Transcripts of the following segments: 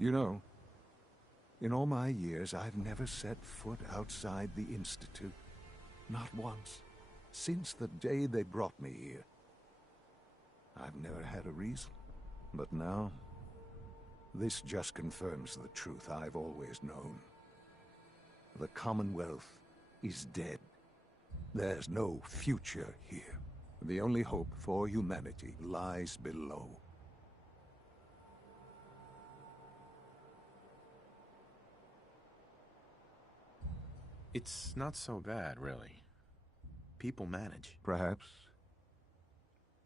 You know, in all my years, I've never set foot outside the Institute. Not once. Since the day they brought me here. I've never had a reason. But now, this just confirms the truth I've always known. The Commonwealth is dead. There's no future here. The only hope for humanity lies below. It's not so bad, really. People manage. Perhaps.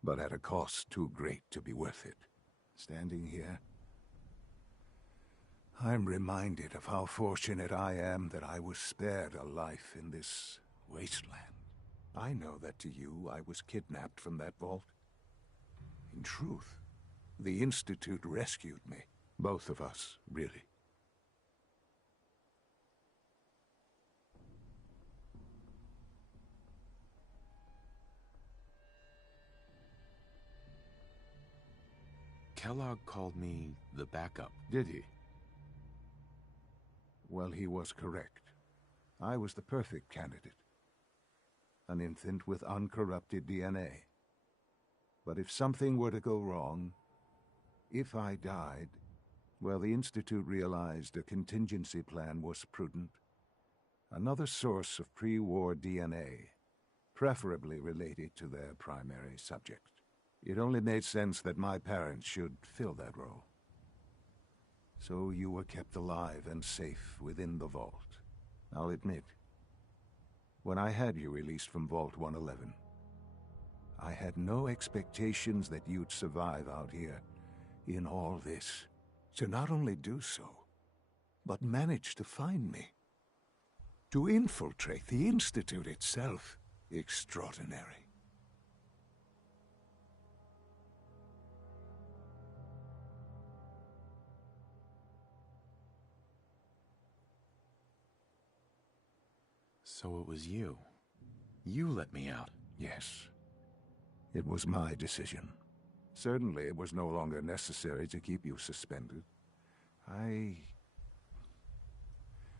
But at a cost too great to be worth it. Standing here, I'm reminded of how fortunate I am that I was spared a life in this wasteland. I know that to you, I was kidnapped from that vault. In truth, the Institute rescued me. Both of us, really. Kellogg called me the backup. Did he? Well, he was correct. I was the perfect candidate. An infant with uncorrupted DNA. But if something were to go wrong, if I died, well, the Institute realized a contingency plan was prudent. Another source of pre-war DNA, preferably related to their primary subject. It only made sense that my parents should fill that role. So you were kept alive and safe within the vault. I'll admit, when I had you released from Vault 111, I had no expectations that you'd survive out here in all this. To not only do so, but manage to find me. To infiltrate the Institute itself. Extraordinary. So it was you. You let me out. Yes. It was my decision. Certainly it was no longer necessary to keep you suspended.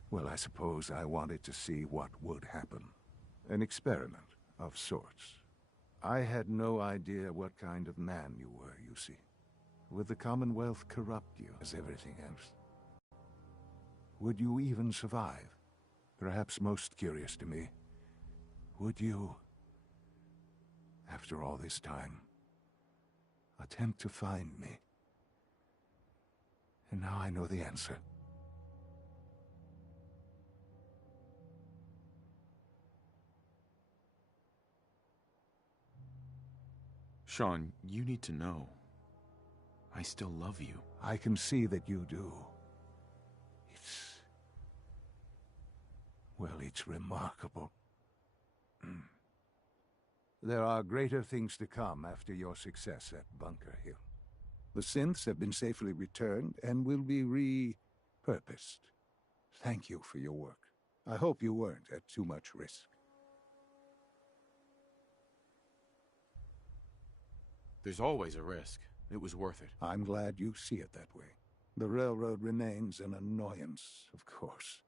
Well, I suppose I wanted to see what would happen. An experiment of sorts. I had no idea what kind of man you were, you see. Would the Commonwealth corrupt you as everything else? Would you even survive? Perhaps most curious to me, would you, after all this time, attempt to find me? And now I know the answer. Sean, you need to know. I still love you. I can see that you do. Well, it's remarkable. There are greater things to come after your success at Bunker Hill. The synths have been safely returned and will be repurposed. Thank you for your work. I hope you weren't at too much risk. There's always a risk. It was worth it. I'm glad you see it that way. The railroad remains an annoyance, of course.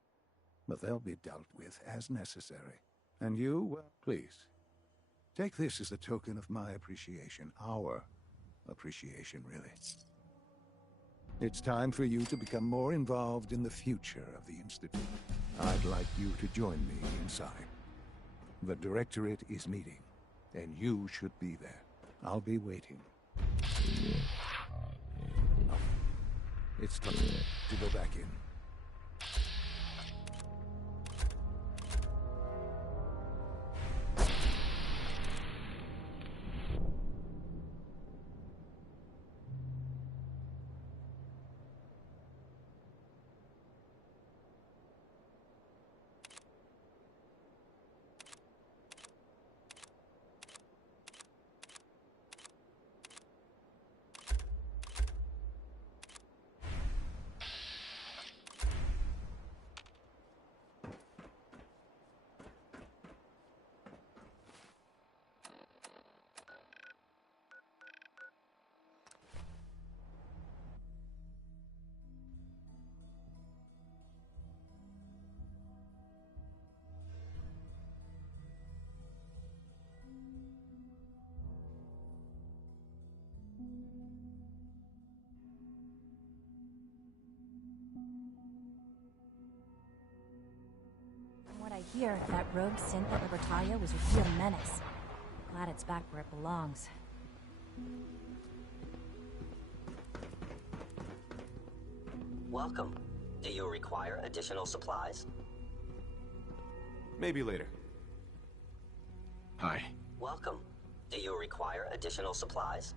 But they'll be dealt with as necessary. And you, well, please, take this as a token of my appreciation. Our appreciation, really. It's time for you to become more involved in the future of the Institute. I'd like you to join me inside. The Directorate is meeting, and you should be there. I'll be waiting. Oh, it's time to go back in. hear that rogue synth at Libertalia was a real menace. Glad it's back where it belongs. Welcome. Do you require additional supplies? Maybe later. Hi. Welcome. Do you require additional supplies?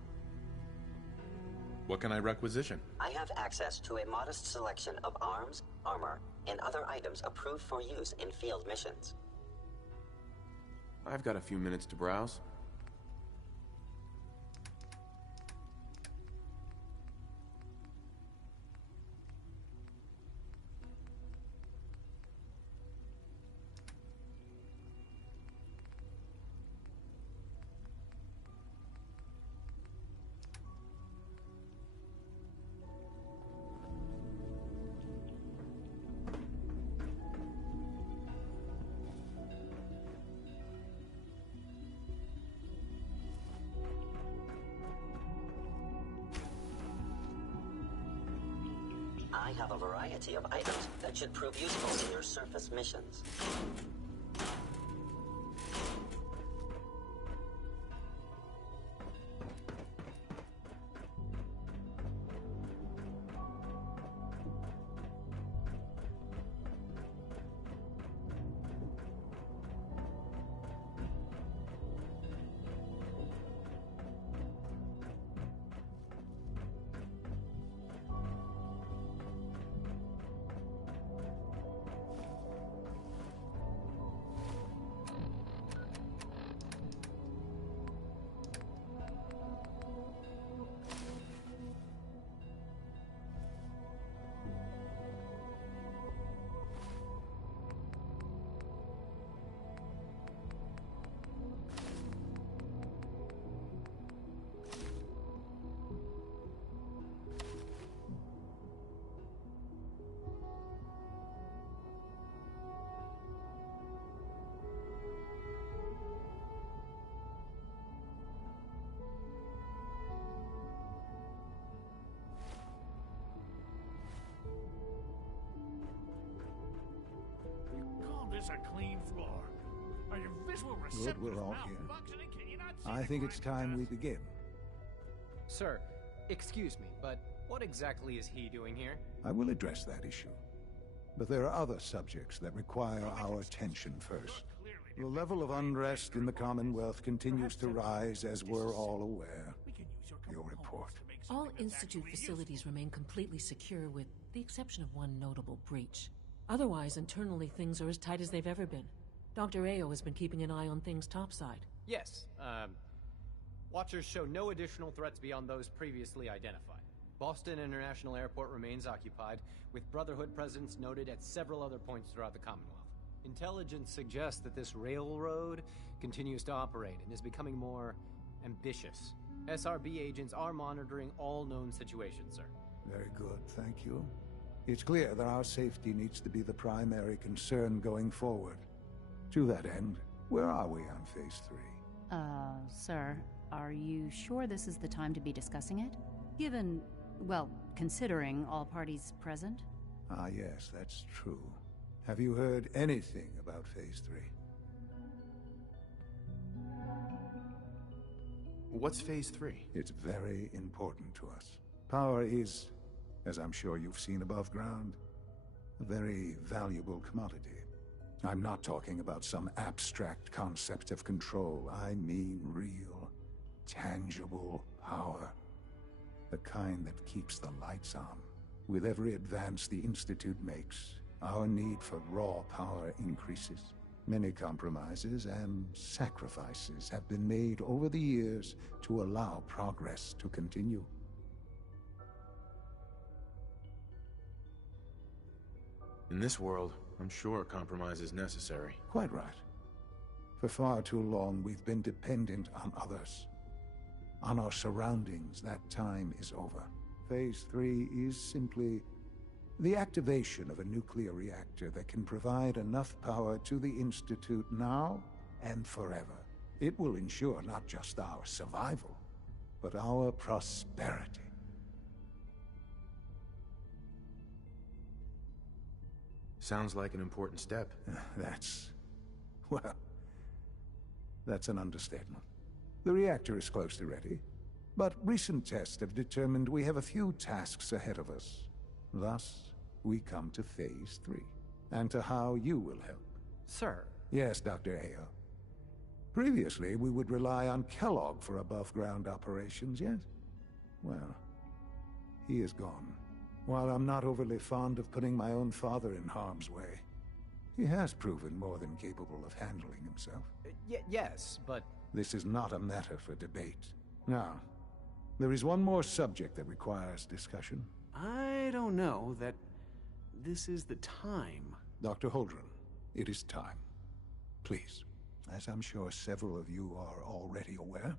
What can I requisition? I have access to a modest selection of arms, armor, and other items approved for use in field missions. I've got a few minutes to browse. I have a variety of items that should prove useful in your surface missions. This a clean floor. Are your visual receptors Good, we're all here. malfunctioning? Can you not see I the think it's crime time we fast? begin. Sir, excuse me, but what exactly is he doing here? I will address that issue. But there are other subjects that require our attention first. The level of unrest in the Commonwealth continues to rise, as we're all aware. We can use Your report. to make All something that's Institute actually facilities remain completely secure with the exception of one notable breach. Otherwise, internally things are as tight as they've ever been. Dr. Ayo has been keeping an eye on things topside. Yes, Watchers show no additional threats beyond those previously identified. Boston International Airport remains occupied, with Brotherhood presence noted at several other points throughout the Commonwealth. Intelligence suggests that this railroad continues to operate and is becoming more ambitious. SRB agents are monitoring all known situations, sir. Very good, thank you. It's clear that our safety needs to be the primary concern going forward. To that end, where are we on Phase 3? Sir, are you sure this is the time to be discussing it? Given, well, considering all parties present? Ah, yes, that's true. Have you heard anything about Phase 3? What's Phase 3? It's very important to us. Power is, as I'm sure you've seen above ground, a very valuable commodity. I'm not talking about some abstract concept of control. I mean real, tangible power. The kind that keeps the lights on. With every advance the Institute makes, our need for raw power increases. Many compromises and sacrifices have been made over the years to allow progress to continue. In this world, I'm sure compromise is necessary. Quite right. For far too long, we've been dependent on others. On our surroundings. That time is over. Phase 3 is simply the activation of a nuclear reactor that can provide enough power to the Institute now and forever. It will ensure not just our survival, but our prosperity. Sounds like an important step. That's Well, that's an understatement. The reactor is close to ready, but recent tests have determined we have a few tasks ahead of us. Thus, we come to Phase 3, and to how you will help. Sir. Yes, Dr. Ayo. Previously, we would rely on Kellogg for above-ground operations, yes? Well, he is gone. While I'm not overly fond of putting my own father in harm's way, he has proven more than capable of handling himself. Yes, but... This is not a matter for debate. Now, there is one more subject that requires discussion. I don't know that this is the time. Dr. Holdren, it is time. Please, as I'm sure several of you are already aware,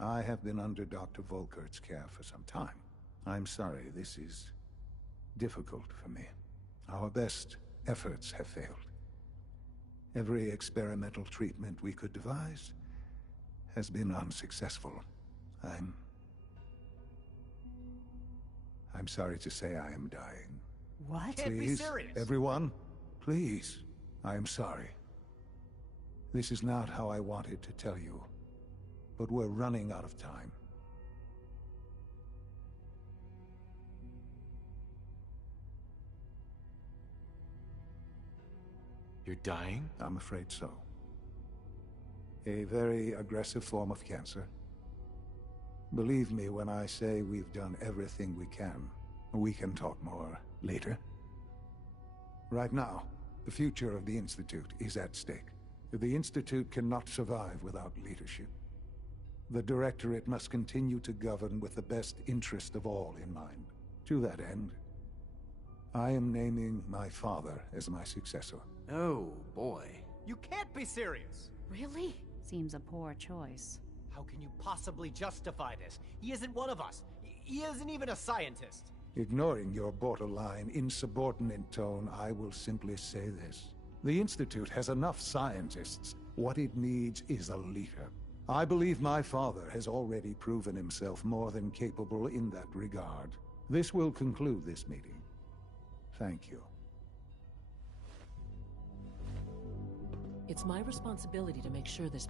I have been under Dr. Volkert's care for some time. I'm sorry, this is difficult for me. Our best efforts have failed. Every experimental treatment we could devise has been unsuccessful. I'm sorry to say I am dying. What? Can't be Please, serious. everyone, please. I am sorry. This is not how I wanted to tell you, but we're running out of time. You're dying? I'm afraid so. A very aggressive form of cancer. Believe me when I say we've done everything we can. We can talk more later. Right now, the future of the Institute is at stake. The Institute cannot survive without leadership. The Directorate must continue to govern with the best interest of all in mind. To that end, I am naming my father as my successor. Oh, boy. You can't be serious! Really? Seems a poor choice. How can you possibly justify this? He isn't one of us. He isn't even a scientist. Ignoring your borderline, insubordinate tone, I will simply say this. The Institute has enough scientists. What it needs is a leader. I believe my father has already proven himself more than capable in that regard. This will conclude this meeting. Thank you. It's my responsibility to make sure this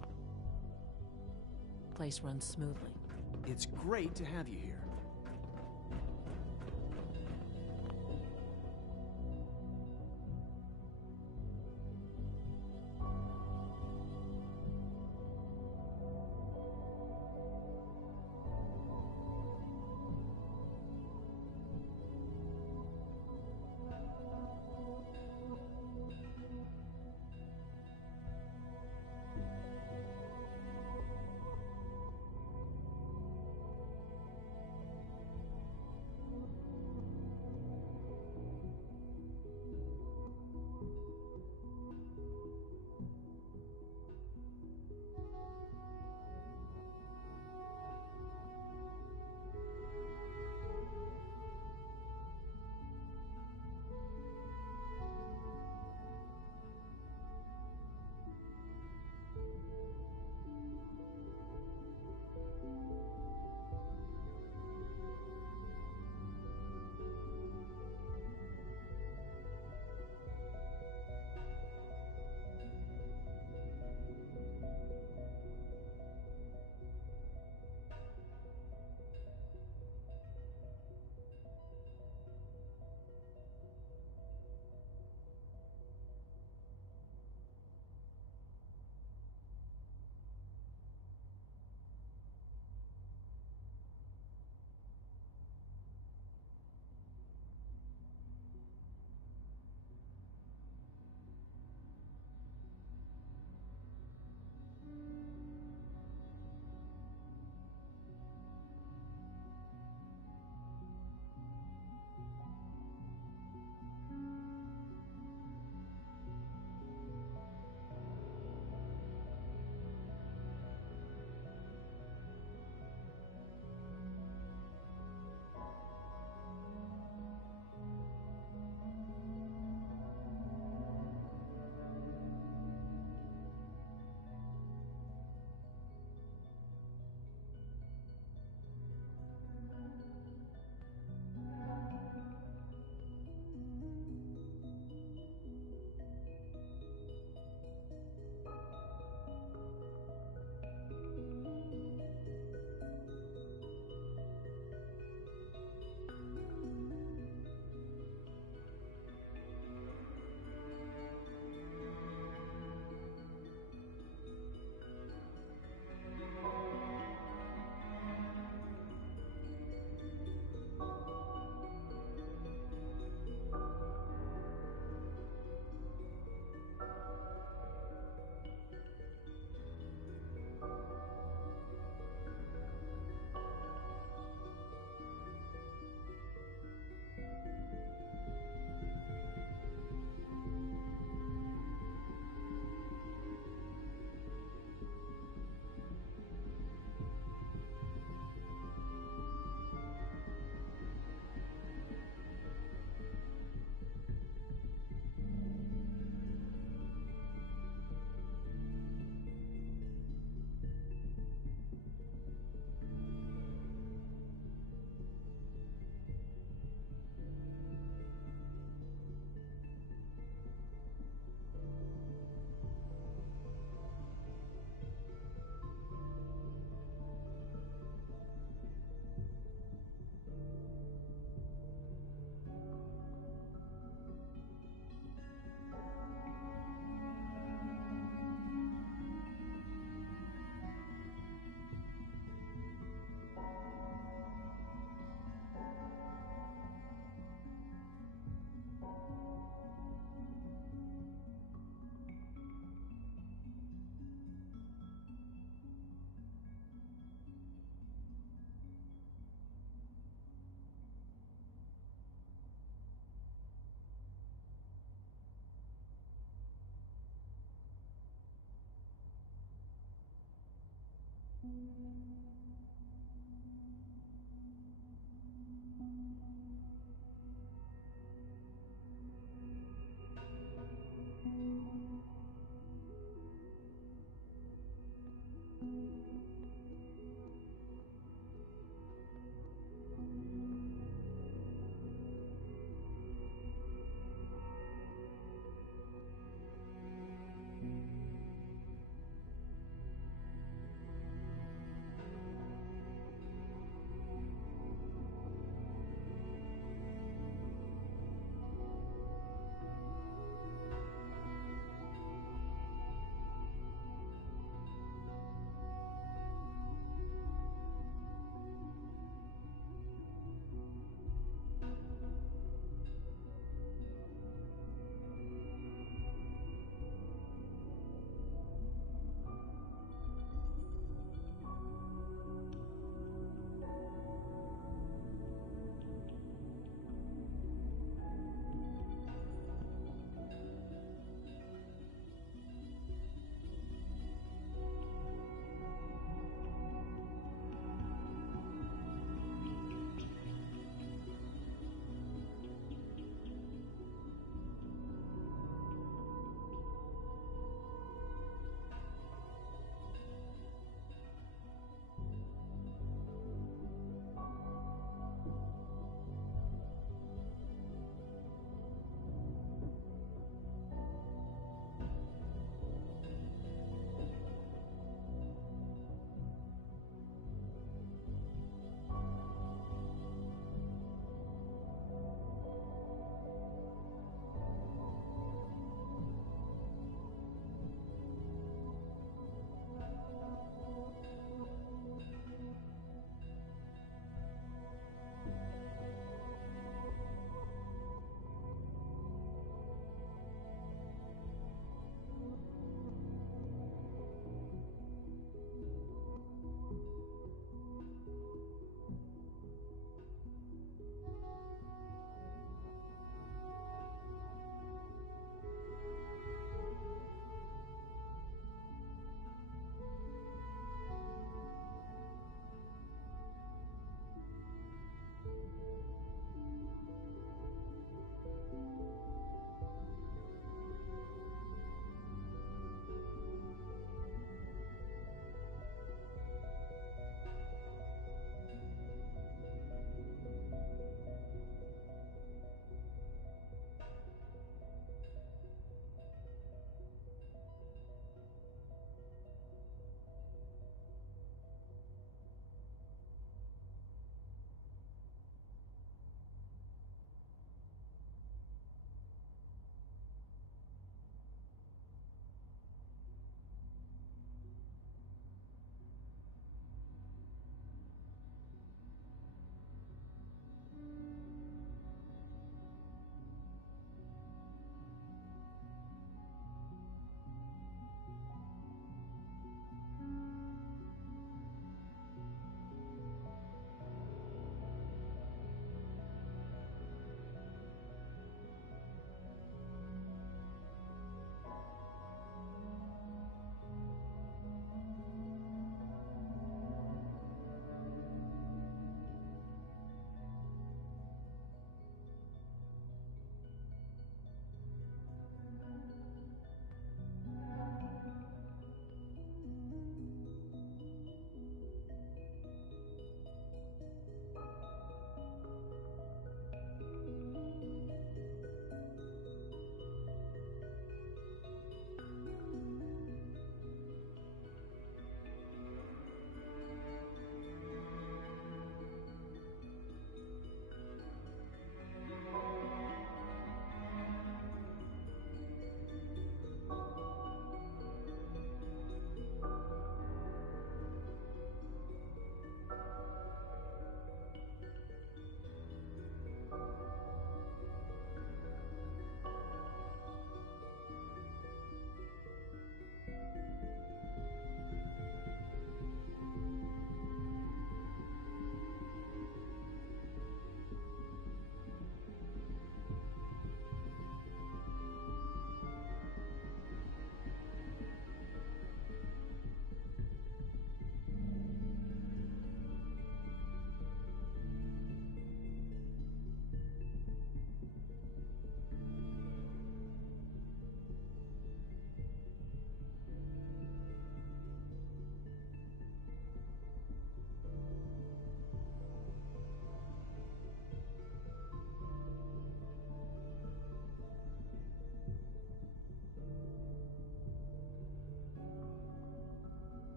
place runs smoothly. It's great to have you here.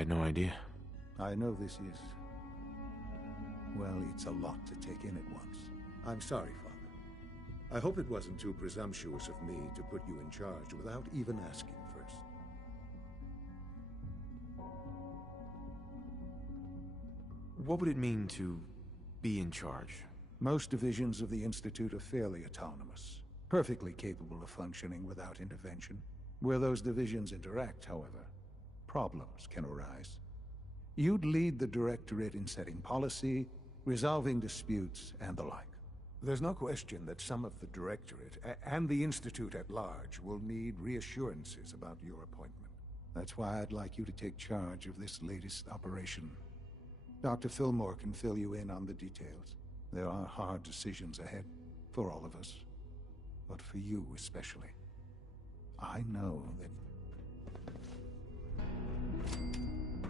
had no idea. I know this is... well, it's a lot to take in at once. I'm sorry, Father. I hope it wasn't too presumptuous of me to put you in charge without even asking first. What would it mean to be in charge? Most divisions of the Institute are fairly autonomous, perfectly capable of functioning without intervention. Where those divisions interact, however, problems can arise. You'd lead the Directorate in setting policy, resolving disputes, and the like. There's no question that some of the Directorate, and the Institute at large, will need reassurances about your appointment. That's why I'd like you to take charge of this latest operation. Dr. Fillmore can fill you in on the details. There are hard decisions ahead, for all of us. But for you especially. I know that...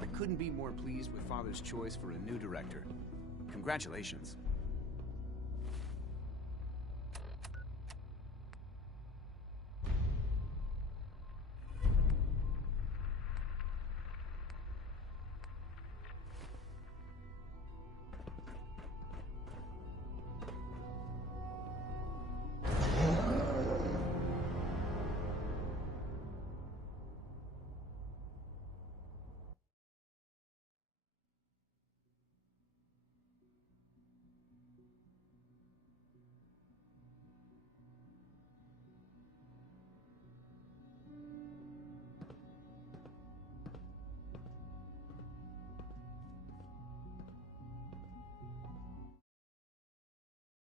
I couldn't be more pleased with Father's choice for a new director. Congratulations.